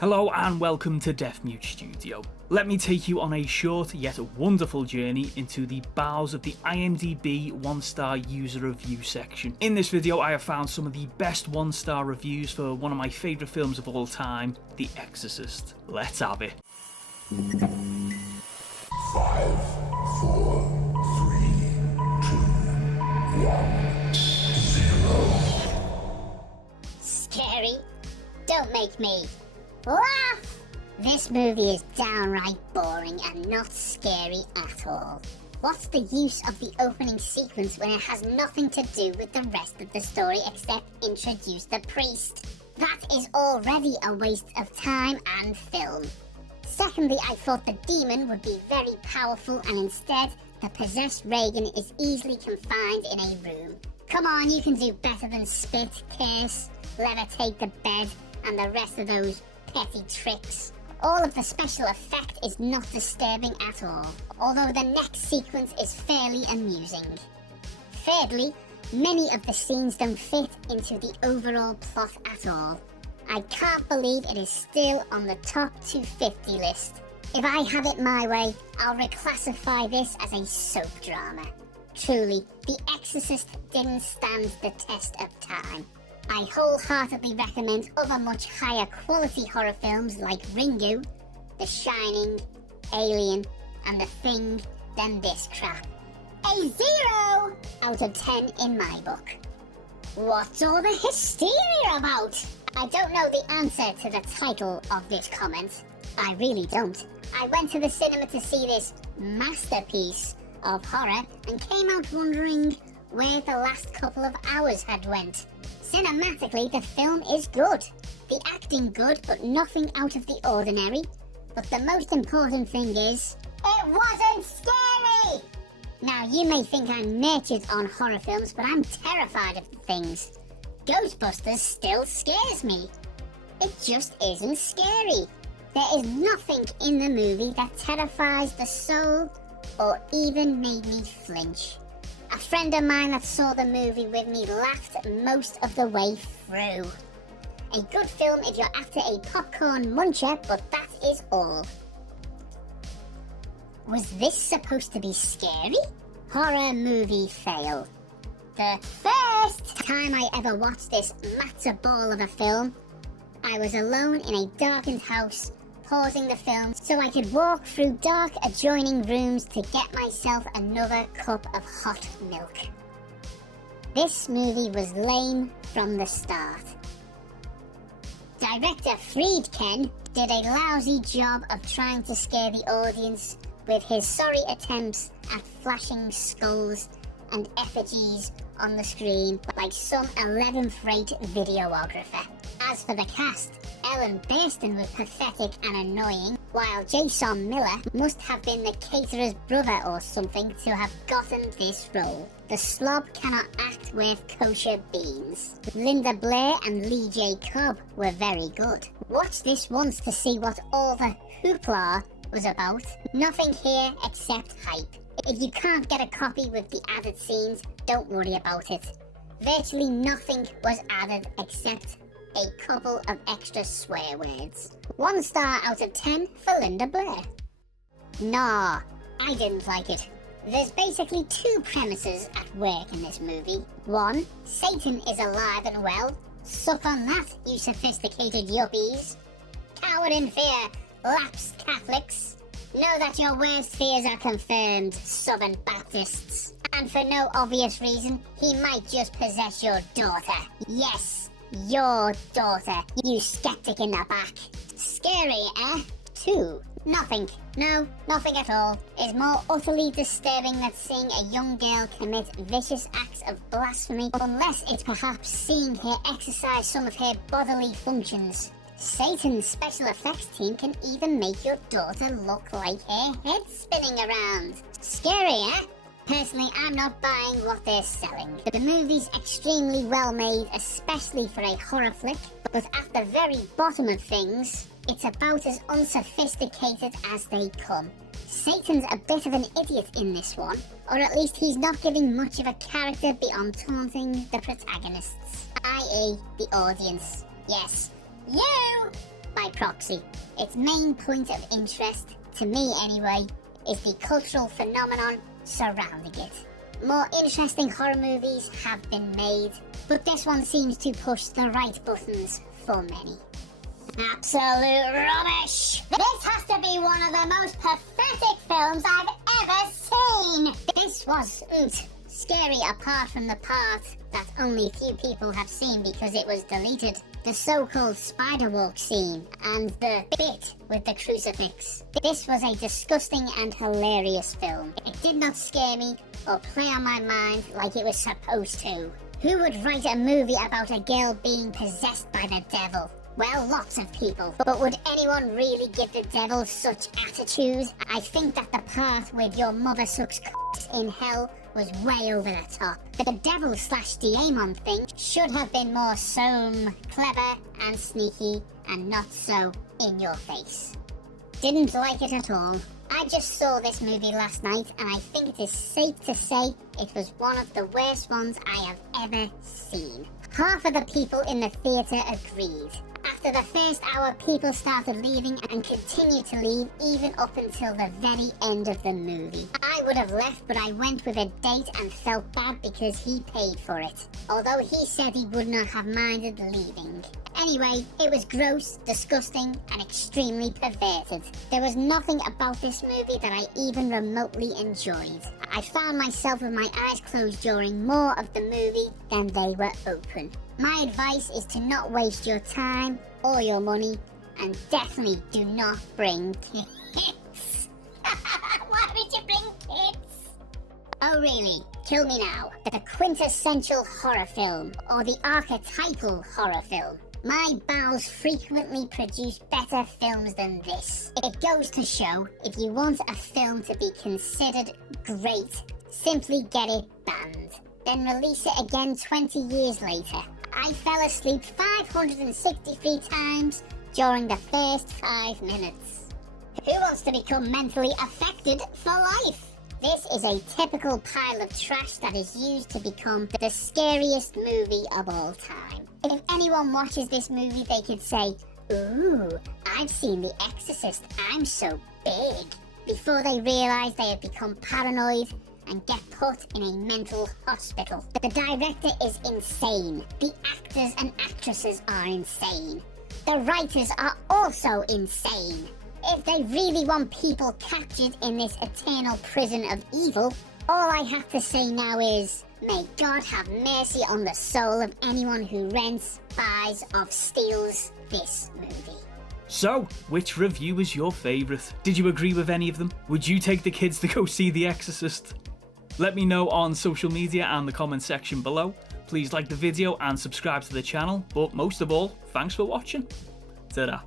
Hello and welcome to Deaf Mute Studio. Let me take you on a short yet wonderful journey into the bowels of the IMDb 1-star user review section. In this video I have found some of the best 1-star reviews for one of my favourite films of all time, The Exorcist. Let's have it. 5, 4, 3, 2, 1, 0. Scary? Don't make me laugh! This movie is downright boring and not scary at all. What's the use of the opening sequence when it has nothing to do with the rest of the story except introduce the priest? That is already a waste of time and film. Secondly, I thought the demon would be very powerful and instead the possessed Reagan is easily confined in a room. Come on, you can do better than spit, curse, levitate the bed and the rest of those petty tricks. All of the special effect is not disturbing at all, although the next sequence is fairly amusing. Thirdly, many of the scenes don't fit into the overall plot at all. I can't believe it is still on the top 250 list. If I have it my way, I'll reclassify this as a soap drama. Truly, The Exorcist didn't stand the test of time. I wholeheartedly recommend other much higher quality horror films like Ringu, The Shining, Alien, and The Thing than this crap. A 0 out of 10 in my book. What's all the hysteria about? I don't know the answer to the title of this comment. I really don't. I went to the cinema to see this masterpiece of horror and came out wondering where the last couple of hours had went. Cinematically, the film is good. The acting good, but nothing out of the ordinary. But the most important thing is, it wasn't scary! Now, you may think I'm nurtured on horror films, but I'm terrified of the things. Ghostbusters still scares me. It just isn't scary. There is nothing in the movie that terrifies the soul or even made me flinch. A friend of mine that saw the movie with me laughed most of the way through. A good film if you're after a popcorn muncher, but that is all. Was this supposed to be scary? Horror movie fail. The first time I ever watched this matzo ball of a film, I was alone in a darkened house, pausing the film so I could walk through dark adjoining rooms to get myself another cup of hot milk. This movie was lame from the start. Director Friedkin did a lousy job of trying to scare the audience with his sorry attempts at flashing skulls and effigies on the screen like some 11th-rate videographer. As for the cast, Ellen Burstyn was pathetic and annoying, while Jason Miller must have been the caterer's brother or something to have gotten this role. The slob cannot act with kosher beans. Linda Blair and Lee J. Cobb were very good. Watch this once to see what all the hoopla was about. Nothing here except hype. If you can't get a copy with the added scenes, don't worry about it. Virtually nothing was added except a couple of extra swear words. 1 star out of 10 for Linda Blair. Nah, I didn't like it. There's basically 2 premises at work in this movie. 1, Satan is alive and well. Suck on that, you sophisticated yuppies. Coward in fear, lapsed Catholics. Know that your worst fears are confirmed, Southern Baptists. And for no obvious reason, he might just possess your daughter. Yes, your daughter, you skeptic in the back. Scary, eh? 2. Nothing. No, nothing at all. Is more utterly disturbing than seeing a young girl commit vicious acts of blasphemy, unless it's perhaps seeing her exercise some of her bodily functions. Satan's special effects team can even make your daughter look like her head spinning around. Scary, eh? Personally, I'm not buying what they're selling. The movie's extremely well made, especially for a horror flick, but at the very bottom of things, it's about as unsophisticated as they come. Satan's a bit of an idiot in this one, or at least he's not giving much of a character beyond taunting the protagonists, i.e. the audience. Yes, you! By by proxy. Its main point of interest, to me anyway, is the cultural phenomenon surrounding it. More interesting horror movies have been made, but this one seems to push the right buttons for many. Absolute rubbish! This has to be one of the most pathetic films I've ever seen! This wasn't scary apart from the part that only few people have seen because it was deleted. The so-called spider walk scene and the bit with the crucifix. This was a disgusting and hilarious film. It did not scare me or play on my mind like it was supposed to. Who would write a movie about a girl being possessed by the devil? Well, lots of people. But would anyone really give the devil such attitude? I think that the part with your mother sucks in hell was way over the top. The devil/demon thing should have been more clever and sneaky and not so in your face. Didn't like it at all. I just saw this movie last night and I think it is safe to say it was one of the worst ones I have ever seen. Half of the people in the theatre agreed. After the first hour, people started leaving and continued to leave even up until the very end of the movie. I would have left, but I went with a date and felt bad because he paid for it, although he said he would not have minded leaving. Anyway, it was gross, disgusting, and extremely perverted. There was nothing about this movie that I even remotely enjoyed. I found myself with my eyes closed during more of the movie than they were open. My advice is to not waste your time or your money, and definitely do not bring kids. Why would you bring kids? Oh really? Kill me now. The quintessential horror film, or the archetypal horror film. My bowels frequently produce better films than this. It goes to show, if you want a film to be considered great, simply get it banned. Then release it again 20 years later. I fell asleep 563 times during the first 5 minutes. Who wants to become mentally affected for life? This is a typical pile of trash that is used to become the scariest movie of all time. If anyone watches this movie, they could say, "Ooh, I've seen The Exorcist, I'm so big," before they realise they have become paranoid and get put in a mental hospital. The director is insane. The actors and actresses are insane. The writers are also insane. If they really want people captured in this eternal prison of evil, all I have to say now is, may God have mercy on the soul of anyone who rents, buys, or steals this movie. So, which review was your favourite? Did you agree with any of them? Would you take the kids to go see The Exorcist? Let me know on social media and the comment section below. Please like the video and subscribe to the channel, but most of all, thanks for watching. Ta-da.